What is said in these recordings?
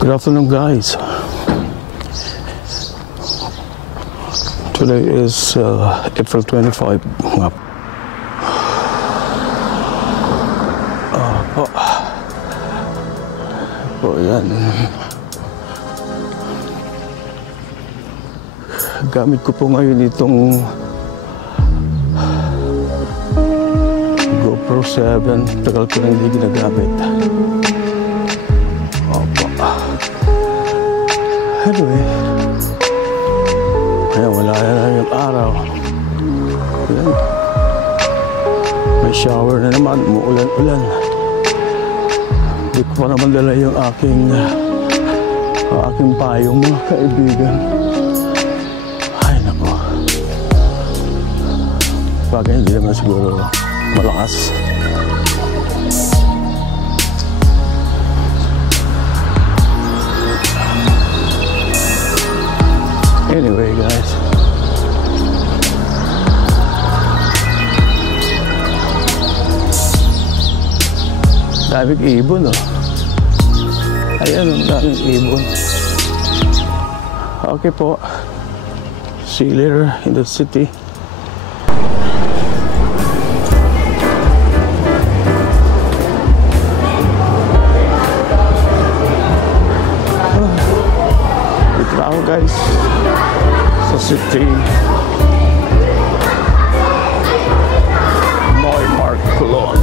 Good afternoon, guys. Today is April 25. Yan. Gamit ko po ngayon itong GoPro 7. Tagal ko na hindi ginagamit. Opo. Anyway, kaya wala na yung araw. Yan. May shower na naman, umuulan-ulan. Hindi ko pa naman dala yung aking payong, mga kaibigan. Ay, nako. Bagay, hindi naman siguro malakas. Anyway, guys. Daming ibon, oh. Ayan, ang daming ibon. Okay po. See you later in the city. Dito na ako, guys, sa city. Neumarkt, Cologne.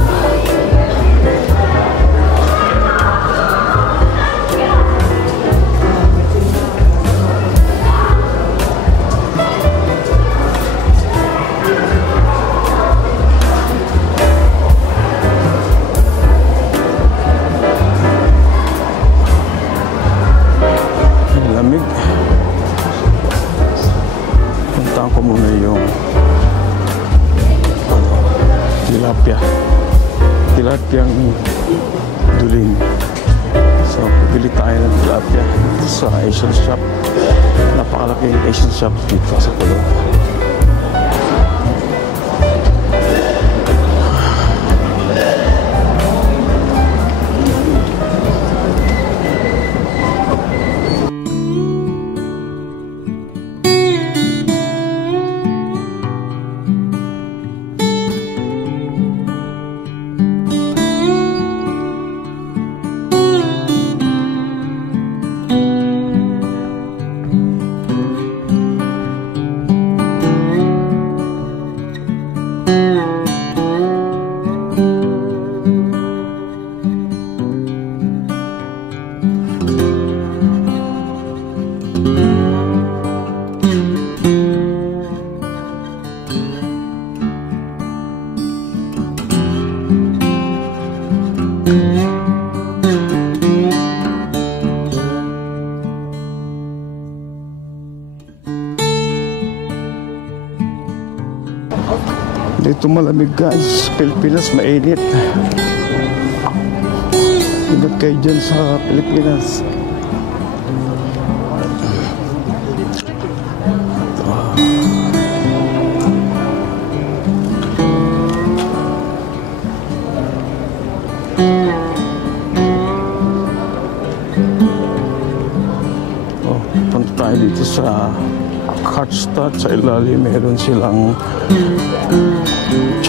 Puntaan ko muna yung tilapiyang duling. So, bili tayo ng tilapia sa Asian shop. Napakalaking Asian shop dito sa Cologne. Dito malamig, guys. Pilipinas mainit. Ingat kayo dyan sa Pilipinas. Punta tayo dito sa Karstadt. Sa ilalim meron silang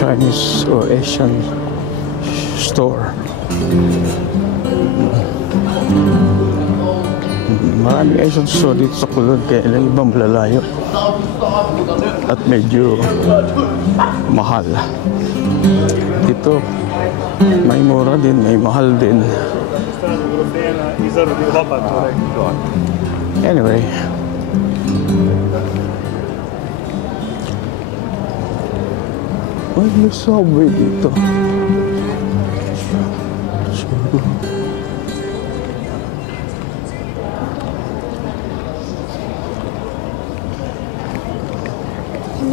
Chinese or Asian store. Maraming Asian store dito sa Cologne, kaya lang ibang malalayo at medyo mahal. Dito may mura din, may mahal din. Anyway, may subway dito.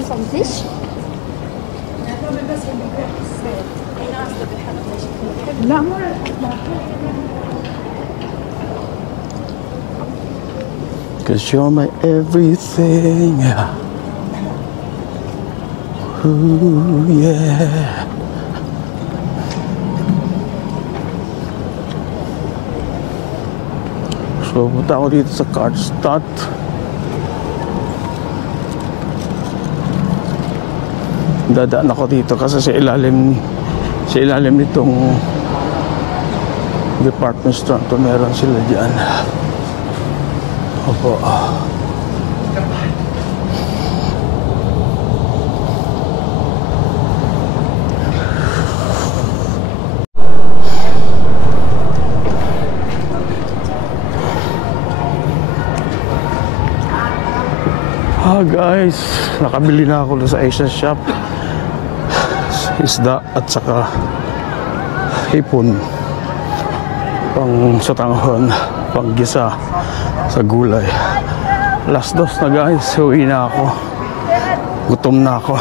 Some fish? لا Cause you're my everything. Ooh, yeah. So, punta ako dito sa Karstadt. Dadaan ako dito kasi sa ilalim nitong department store to meron sila dyan. Opo. Guys, nakabili na ako sa Asia shop. Isda at saka hipon pang sa tanghon, pang gisa sa gulay. Last dos na guys, uwi na ako. Gutom na ako.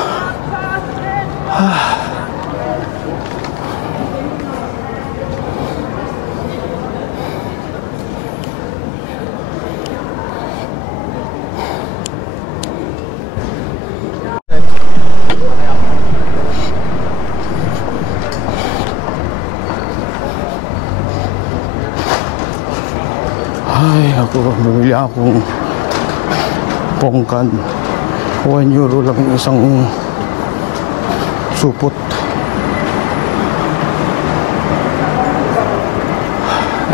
Ay, bumili akong pongkan. 1 euro lang yung isang supot.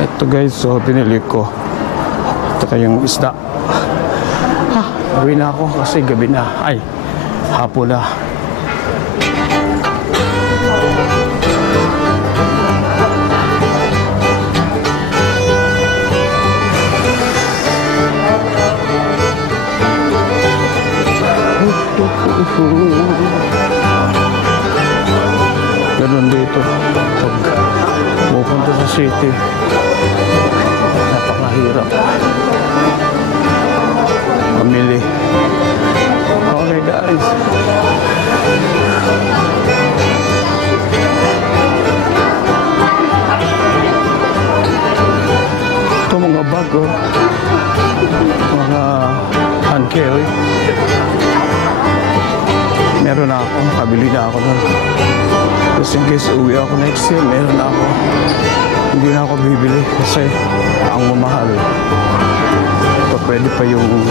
Ito guys, so pinili ko. Ito kayong isda. Uwi na ako kasi gabi na. Ay, hapon na. Ganun dito pag pupunta sa city, napakahirap mamili. Okay guys, ito mga bago, mga hand carry. Meron na ako, makabili na ako nun. Just in case uwi ako next year, meron na ako. Hindi na ako bibili kasi ang mamahal. So, pwede pa yung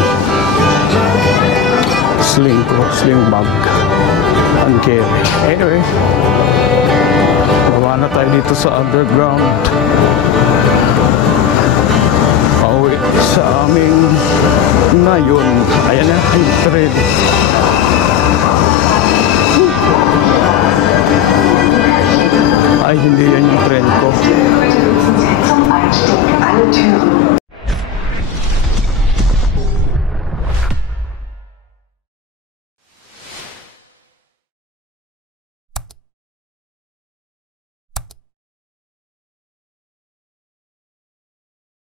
sling bag and carry. Anyway, baba na tayo dito sa underground. Pauwi sa aming nayon. Ayan na, yung train. Ay, hindi yan